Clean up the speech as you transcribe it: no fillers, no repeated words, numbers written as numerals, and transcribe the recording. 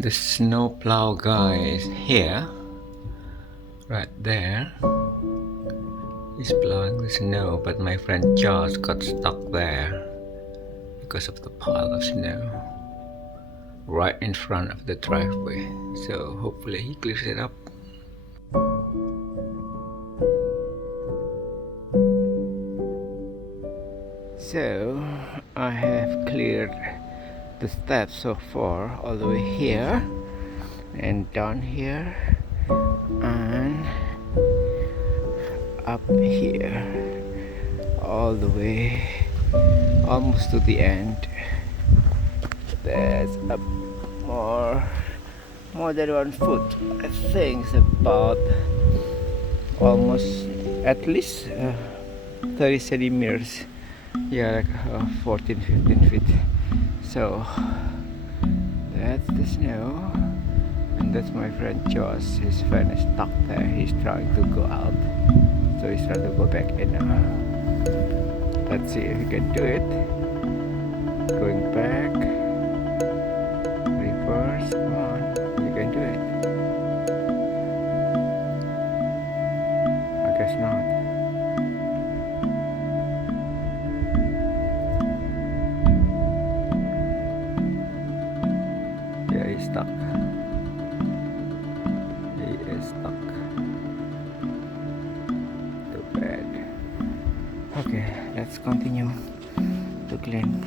The snowplow guy is here, right there. He's plowing the snow, but my friend Josh got stuck there because of the pile of snow right in front of the driveway. So hopefully he clears it up. So I have cleared the steps so far, all the way here and down here and up here, all the way almost to the end. There's a more than 1 foot. I think it's about almost at least 30 centimeters. Yeah, like 14-15 feet. So that's the snow, and that's my friend Josh. His friend is stuck there. He's trying to go out, so he's trying to go back in now. Let's see if he can do it. Going back, reverse. Come on, you can do it. I guess not. Yeah, he's stuck. He is stuck. Too bad. Okay, let's continue to clean.